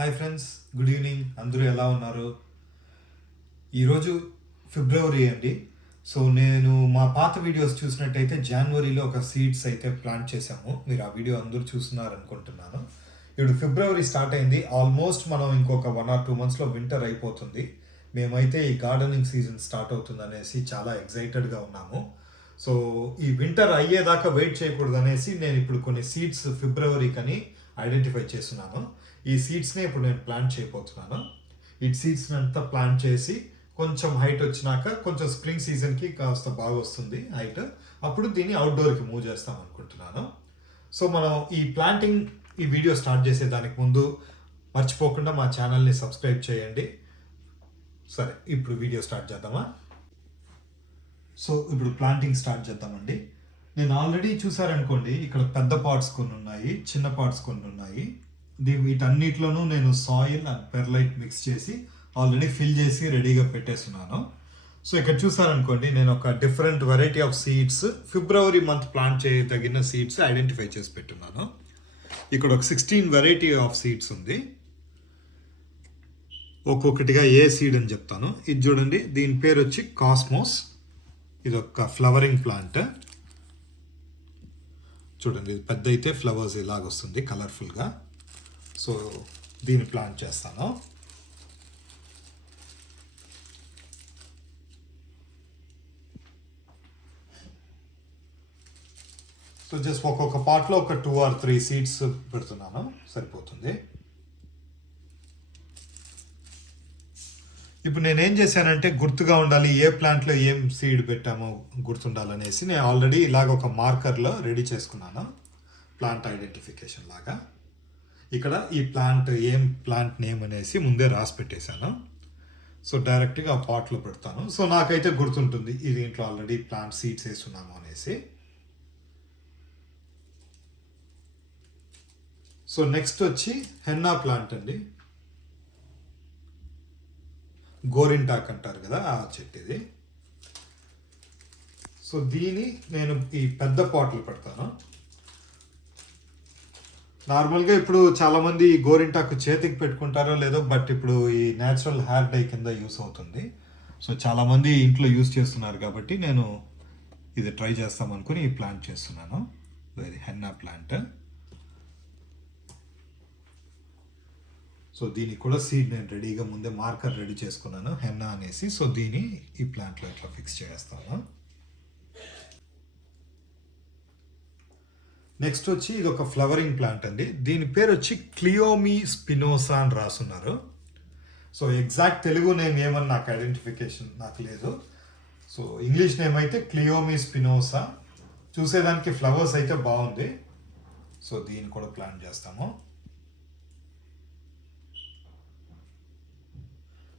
Hi friends good evening. అందరూ ఎలా ఉన్నారు? ఈరోజు ఫిబ్రవరి అండి. సో నేను మా పాత వీడియోస్ చూసినట్టయితే జనవరిలో ఒక సీడ్స్ అయితే ప్లాంట్ చేశాము. మీరు ఆ వీడియో అందరూ చూస్తున్నారు అనుకుంటున్నాను. ఇప్పుడు ఫిబ్రవరి స్టార్ట్ అయింది. ఆల్మోస్ట్ మనం ఇంకొక వన్ ఆర్ టూ మంత్స్లో వింటర్ అయిపోతుంది. మేమైతే ఈ గార్డెనింగ్ సీజన్ స్టార్ట్ అవుతుంది అనేసి చాలా ఎక్సైటెడ్గా ఉన్నాము. సో ఈ వింటర్ అయ్యేదాకా వెయిట్ చేయకూడదు అనేసి నేను ఇప్పుడు కొన్ని సీడ్స్ ఫిబ్రవరికి అని ఐడెంటిఫై చేస్తున్నాను. ఈ సీడ్స్ని ఇప్పుడు నేను ప్లాంట్ చేయబోతున్నాను. ఈ సీడ్స్ని అంతా ప్లాంట్ చేసి కొంచెం హైట్ వచ్చినాక కొంచెం స్ప్రింగ్ సీజన్కి కాస్త బాగా వస్తుంది హైట్. అప్పుడు దీన్ని అవుట్డోర్కి మూవ్ చేస్తాం అనుకుంటున్నాను. సో మనం ఈ ప్లాంటింగ్ ఈ వీడియో స్టార్ట్ చేసే దానికి ముందు మర్చిపోకుండా మా ఛానల్ని సబ్స్క్రైబ్ చేయండి. సరే ఇప్పుడు వీడియో స్టార్ట్ చేద్దామా? సో ఇప్పుడు ప్లాంటింగ్ స్టార్ట్ చేద్దామండి. నేను ఆల్రెడీ చూసారనుకోండి ఇక్కడ పెద్ద పార్ట్స్ కొన్ని ఉన్నాయి చిన్న పార్ట్స్ కొన్ని ఉన్నాయి వీటన్నిటిలోనూ నేను సాయిల్ అండ్ పెర్లైట్ మిక్స్ చేసి ఆల్రెడీ ఫిల్ చేసి రెడీగా పెట్టేస్తున్నాను. సో ఇక్కడ చూసారనుకోండి నేను ఒక different variety of seeds February month plant చేయదగిన సీడ్స్ ఐడెంటిఫై చేసి పెట్టున్నాను. ఇక్కడ ఒక సిక్స్టీన్ వెరైటీ ఆఫ్ సీడ్స్ ఉంది. ఒక్కొక్కటిగా ఏ సీడ్ అని చెప్తాను. ఇది చూడండి దీని పేరు వచ్చి కాస్మోస్. ఇది ఒక ఫ్లవరింగ్ ప్లాంట్. చూడండి ఇది పెద్ద అయితే ఫ్లవర్స్ ఇలాగ వస్తుంది కలర్ఫుల్గా. సో దీన్ని ప్లాంట్ చేస్తాను. సో జస్ట్ ఒక్కొక్క పార్ట్లో ఒక టూ ఆర్ త్రీ సీడ్స్ పెడుతున్నాను. సరిపోతుంది. ఇప్పుడు నేను ఏం చేశానంటే గుర్తుగా ఉండాలి ఏ ప్లాంట్లో ఏం సీడ్ పెట్టామో గుర్తుండాలనేసి నేను ఆల్రెడీ ఇలాగ ఒక మార్కర్లో రెడీ చేసుకున్నాను ప్లాంట్ ఐడెంటిఫికేషన్ లాగా. ఇక్కడ ఈ ప్లాంట్ ఏం ప్లాంట్ నేమ్ అనేసి ముందే రాసి పెట్టేశాను. సో డైరెక్ట్గా ఆ పాట్లో పెడతాను. సో నాకైతే గుర్తుంటుంది ఈ దీంట్లో ఆల్రెడీ ప్లాంట్ సీడ్స్ వేస్తున్నాము అనేసి. సో నెక్స్ట్ వచ్చి హెన్నా ప్లాంట్ అండి. గోరింటాక్ అంటారు కదా ఆ చెట్టు ఇది సో దీని నేను ఈ పెద్ద పాట్లు పెడతాను. నార్మల్గా ఇప్పుడు చాలామంది ఈ గోరింటాకు చేతికి పెట్టుకుంటారో లేదో బట్ ఇప్పుడు ఈ న్యాచురల్ హెయిర్ డై కింద యూస్ అవుతుంది. సో చాలామంది ఇంట్లో యూస్ చేస్తున్నారు కాబట్టి నేను ఇది ట్రై చేస్తామనుకుని ఈ ప్లాంట్ చేస్తున్నాను. ఇది హెన్నా ప్లాంట్. సో దీనికి కూడా సీడ్ నేను రెడీగా ముందే మార్కర్ రెడీ చేసుకున్నాను హెన్నా అనేసి. సో దీన్ని ఈ ప్లాంట్లో ఇట్లా ఫిక్స్ చేస్తాను. నెక్స్ట్ వచ్చి ఇది ఒక ఫ్లవరింగ్ ప్లాంట్ అండి. దీని పేరు వచ్చి క్లియోమి స్పినోసా అని రాసున్నారు. సో ఎగ్జాక్ట్ తెలుగు నేమ్ ఏమని నాకు ఐడెంటిఫికేషన్ నాకు లేదు. సో ఇంగ్లీష్ నేమ్ అయితే క్లియోమి స్పినోసా. చూసేదానికి ఫ్లవర్స్ అయితే బాగుంది. సో దీన్ని కూడా ప్లాన్ చేస్తాము.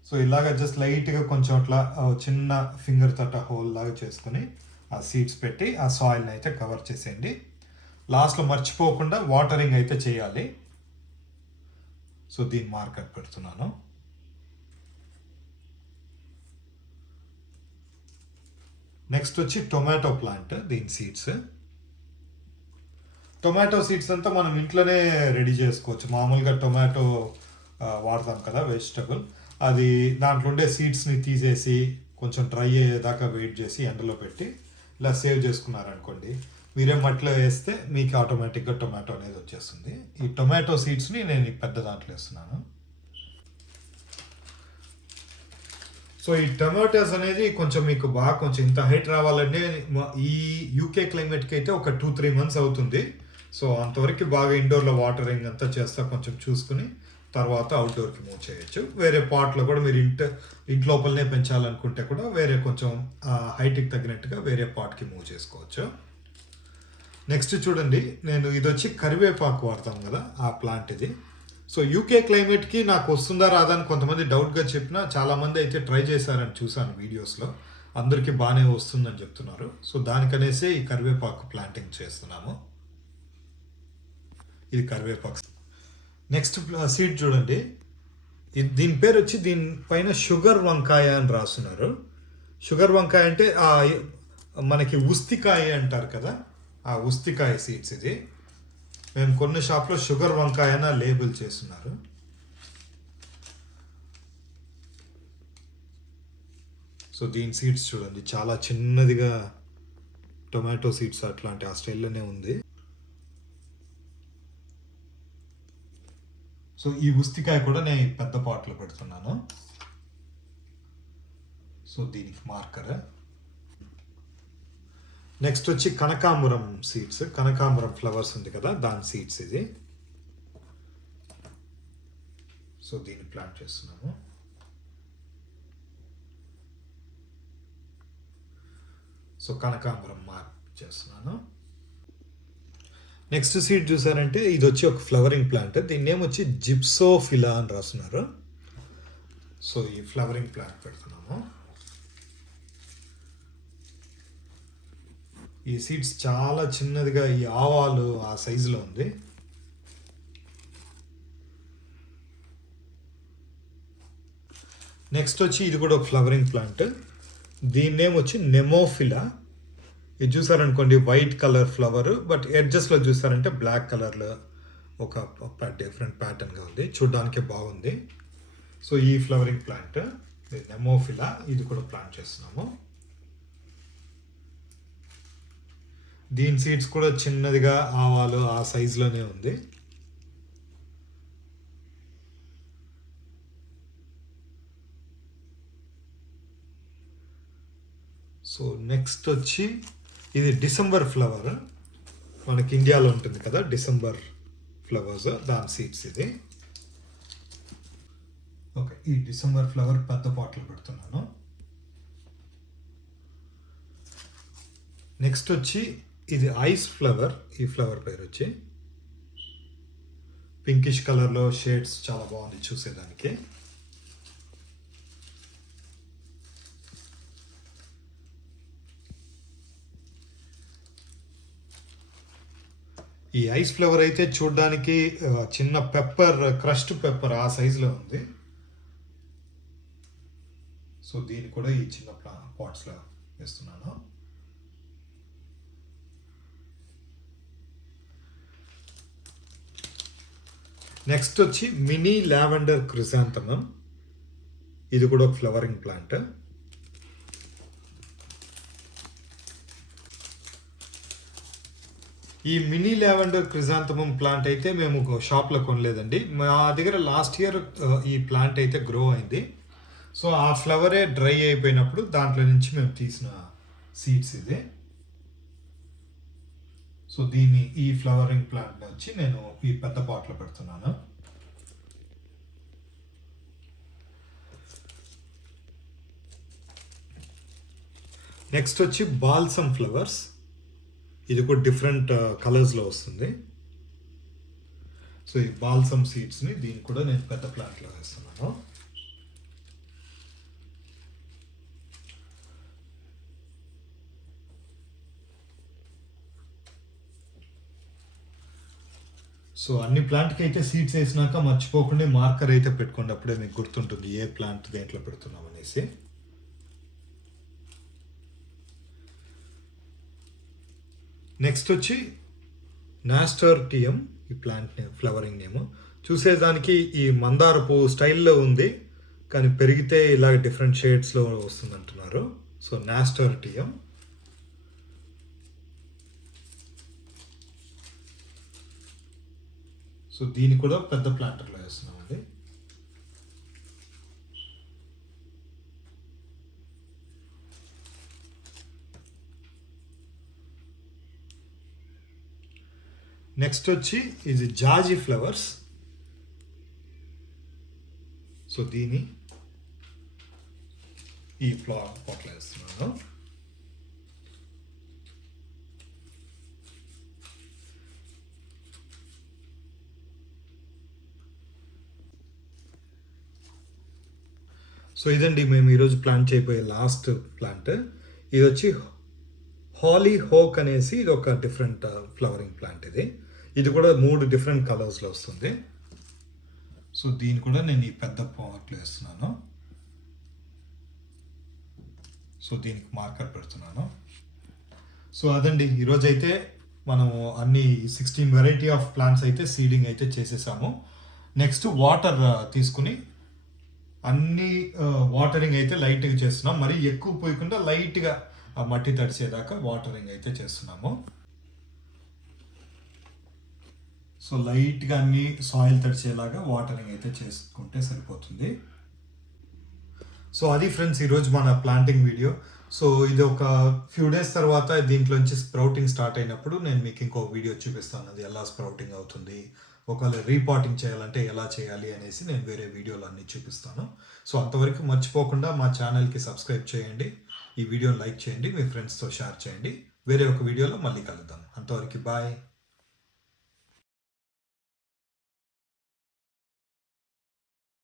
సో ఇలాగ జస్ట్ లైట్గా కొంచెం అట్లా చిన్న ఫింగర్ తట్ట హోల్ లాగా చేసుకొని ఆ సీడ్స్ పెట్టి ఆ సాయిల్ని అయితే కవర్ చేసేయండి. లాస్ట్లో మర్చిపోకుండా వాటరింగ్ అయితే చేయాలి. సో దీని మార్కర్ పెడుతున్నాను. నెక్స్ట్ వచ్చి టొమాటో ప్లాంట్ దీని సీడ్స్ టొమాటో సీడ్స్ అంతా మనం ఇంట్లోనే రెడీ చేసుకోవచ్చు. మామూలుగా టొమాటో వాడతాం కదా వెజిటబుల్ అది దాంట్లో ఉండే సీడ్స్ని తీసేసి కొంచెం డ్రై అయ్యేదాకా వెయిట్ చేసి ఎండలో పెట్టి ఇలా సేవ్ చేసుకున్నారనుకోండి మీరే మట్టిలో వేస్తే మీకు ఆటోమేటిక్గా టొమాటో అనేది వచ్చేస్తుంది. ఈ టొమాటో సీడ్స్ని నేను పెద్ద దాంట్లో వేస్తున్నాను. సో ఈ టొమాటోస్ అనేది కొంచెం మీకు బాగా కొంచెం ఇంత హైట్ రావాలంటే ఈ యూకే క్లైమేట్కి అయితే ఒక టూ త్రీ మంత్స్ అవుతుంది. సో అంతవరకు బాగా ఇండోర్లో వాటరింగ్ అంతా చేస్తా కొంచెం చూసుకుని తర్వాత అవుట్డోర్కి మూవ్ చేయొచ్చు. వేరే పాట్లో కూడా మీరు ఇంట ఇంటి లోపలనే పెంచాలనుకుంటే కూడా వేరే కొంచెం హైట్కి తగినట్టుగా వేరే పాట్కి మూవ్ చేసుకోవచ్చు. నెక్స్ట్ చూడండి నేను ఇది వచ్చి కరివేపాకు వాడతాం కదా ఆ ప్లాంట్ ఇది. సో యూకే క్లైమేట్కి నాకు వస్తుందా రాదా అని కొంతమంది డౌట్గా చెప్పినా చాలామంది అయితే ట్రై చేశారని చూశాను వీడియోస్లో అందరికీ బాగానే వస్తుందని చెప్తున్నారు. సో దానికనేసే ఈ కరివేపాకు ప్లాంటింగ్ చేస్తున్నాము. ఇది కరివేపాకు. నెక్స్ట్ సీడ్ చూడండి. దీని పేరు వచ్చి దీనిపైన షుగర్ వంకాయ అని రాస్తున్నారు షుగర్ వంకాయ అంటే మనకి ఉస్తికాయ అంటారు కదా? ఆ ఉస్తికాయ సీడ్స్ ఇది. మేము కొన్ని షాప్లో షుగర్ వంకాయ లేబుల్ చేస్తున్నారు. సో దీని సీడ్స్ చూడండి. చాలా చిన్నదిగా టొమాటో సీడ్స్ అట్లాంటి ఆ స్టైల్లోనే ఉంది. సో ఈ ఉస్తికాయ కూడా నేను పెద్ద పాట్లో పెడుతున్నాను. సో దీనికి మార్కర్. నెక్స్ట్ వచ్చి కనకాంబరం సీడ్స్. కనకాంబరం ఫ్లవర్స్ ఉంది కదా దాని సీడ్స్ ఇది. సో దీన్ని ప్లాంట్ చేస్తున్నాము. సో కనకాంబరం మార్క్ చేస్తున్నాను. నెక్స్ట్ సీడ్ చూసారంటే ఇది వచ్చి ఒక ఫ్లవరింగ్ ప్లాంట్ దీని నేమ్ వచ్చి జిప్సోఫిలా అని రాస్తున్నారు. సో ఈ ఫ్లవరింగ్ ప్లాంట్ పెడుతున్నాము. ఈ సీడ్స్ చాలా చిన్నదిగా ఈ ఆవాలు ఆ సైజులో ఉంది. నెక్స్ట్ వచ్చి ఇది కూడా ఒక ఫ్లవరింగ్ ప్లాంట్ దీని నేమ్ వచ్చి నెమోఫిలా ఇది చూసారనుకోండి వైట్ కలర్ ఫ్లవర్ బట్ ఎడ్జస్ట్లో చూసారంటే బ్లాక్ కలర్లో ఒక డిఫరెంట్ ప్యాటర్న్గా ఉంది. చూడ్డానికి బాగుంది. సో ఈ ఫ్లవరింగ్ ప్లాంట్ నెమోఫిలా ఇది కూడా ప్లాంట్ చేస్తున్నాము. దీని సీడ్స్ కూడా చిన్నదిగా ఆవాలు ఆ సైజులోనే ఉంది. సో నెక్స్ట్ వచ్చి ఇది డిసెంబర్ ఫ్లవర్. మనకి ఇండియాలో ఉంటుంది కదా డిసెంబర్ ఫ్లవర్స్. దాని సీడ్స్ ఇది. ఓకే ఈ డిసెంబర్ ఫ్లవర్ పెద్ద బాటిల్ పెడుతున్నాను. నెక్స్ట్ వచ్చి ఇది ఐస్ ఫ్లవర్. ఈ ఫ్లవర్ పేరు వచ్చి. పింకిష్ కలర్లో షేడ్స్ చాలా బాగుంది చూసేదానికి. ఈ ఐస్ ఫ్లేవర్ అయితే చూడడానికి చిన్న పెప్పర్ క్రష్డ్ పెప్పర్ ఆ సైజులో ఉంది. సో దీన్ని కూడా ఈ చిన్న ప్లా పాట్స్లో వేస్తున్నాను. నెక్స్ట్ వచ్చి మినీ లావెండర్ క్రిసాంతమం ఇది కూడా ఒక ఫ్లవరింగ్ ప్లాంట్. ఈ మినీ లావెండర్ క్రిజాంతమం ప్లాంట్ అయితే మేము షాప్లో కొనలేదండి. మా దగ్గర లాస్ట్ ఇయర్ ఈ ప్లాంట్ అయితే గ్రో అయింది. సో ఆ ఫ్లవరే డ్రై అయిపోయినప్పుడు దాంట్లో నుంచి మేము తీసిన సీడ్స్ ఇది. సో దీన్ని ఈ ఫ్లవరింగ్ ప్లాంట్ని వచ్చి నేను ఈ పెద్ద పాట్లో పెడుతున్నాను. నెక్స్ట్ వచ్చి బాల్సమ్ ఫ్లవర్స్ ఇది కూడా డిఫరెంట్ కలర్స్లో uh, వస్తుంది. సో ఈ బాల్సమ్ సీడ్స్ని దీన్ని కూడా నేను పెద్ద ప్లాంట్లో వేస్తున్నాను. సో అన్ని ప్లాంట్కి అయితే సీడ్స్ వేసినాక మర్చిపోకుండా మార్కర్ అయితే పెట్టుకోండి. అప్పుడే మీకు గుర్తుంటుంది ఏ ప్లాంట్ దేంట్లో పెడుతున్నాం అనేసి. నెక్స్ట్ వచ్చి నాస్టర్టియం ఈ ప్లాంట్ నేమ్ ఫ్లవరింగ్ నేమ్ చూసేదానికి ఈ మందార పువ్వు స్టైల్లో ఉంది కానీ పెరిగితే ఇలా డిఫరెంట్ షేడ్స్లో వస్తుంది అంటున్నారు సో నాస్టర్టియం సో దీన్ని కూడా పెద్ద ప్లాంటర్లో వేస్తున్నామండి. నెక్స్ట్ వచ్చి ఇది జాజీ ఫ్లవర్స్. సో దీని ఈ ఫ్లవర్ పొట్ల వేస్తున్నాను. సో ఇదండి మేము ఈరోజు ప్లాంట్ చేయబోయే లాస్ట్ ప్లాంట్. ఇది వచ్చి హాలీ హోక్ అనేసి ఇది ఒక డిఫరెంట్ ఫ్లవరింగ్ ప్లాంట్ ఇది. ఇది కూడా మూడు డిఫరెంట్ కలర్స్లో వస్తుంది. సో దీన్ని కూడా నేను ఈ పెద్ద పాట్లో వేస్తున్నాను. సో దీనికి మార్కర్ పెడుతున్నాను. సో అదండి. ఈరోజు అయితే మనము అన్ని సిక్స్టీన్ వెరైటీ ఆఫ్ ప్లాంట్స్ అయితే సీడింగ్ అయితే చేసేసాము. నెక్స్ట్ వాటర్ uh, తీసుకుని అన్ని uh, వాటరింగ్ అయితే లైట్గా చేస్తున్నాం. మరి ఎక్కువ పోయకుండా లైట్గా ఆ మట్టి తడిసేదాకా వాటరింగ్ అయితే చేస్తున్నాము. సో లైట్గా అన్ని సాయిల్ తడిచేలాగా వాటరింగ్ అయితే చేసుకుంటే సరిపోతుంది. సో అది ఫ్రెండ్స్ ఈరోజు మన ప్లాంటింగ్ వీడియో. సో ఇది ఒక ఫ్యూ డేస్ తర్వాత దీంట్లోంచి స్ప్రౌటింగ్ స్టార్ట్ అయినప్పుడు నేను మీకు ఇంకో వీడియో చూపిస్తాను. అది ఎలా స్ప్రౌటింగ్ అవుతుంది ఒకవేళ రీపాటింగ్ చేయాలంటే ఎలా చేయాలి అనేసి నేను వేరే వీడియోలు అన్ని చూపిస్తాను. సో అంతవరకు మర్చిపోకుండా మా ఛానల్కి సబ్స్క్రైబ్ చేయండి ఈ వీడియోని లైక్ చేయండి మీ ఫ్రెండ్స్తో షేర్ చేయండి. వేరే ఒక వీడియోలో మళ్ళీ కలుద్దాం. అంతవరకు బాయ్.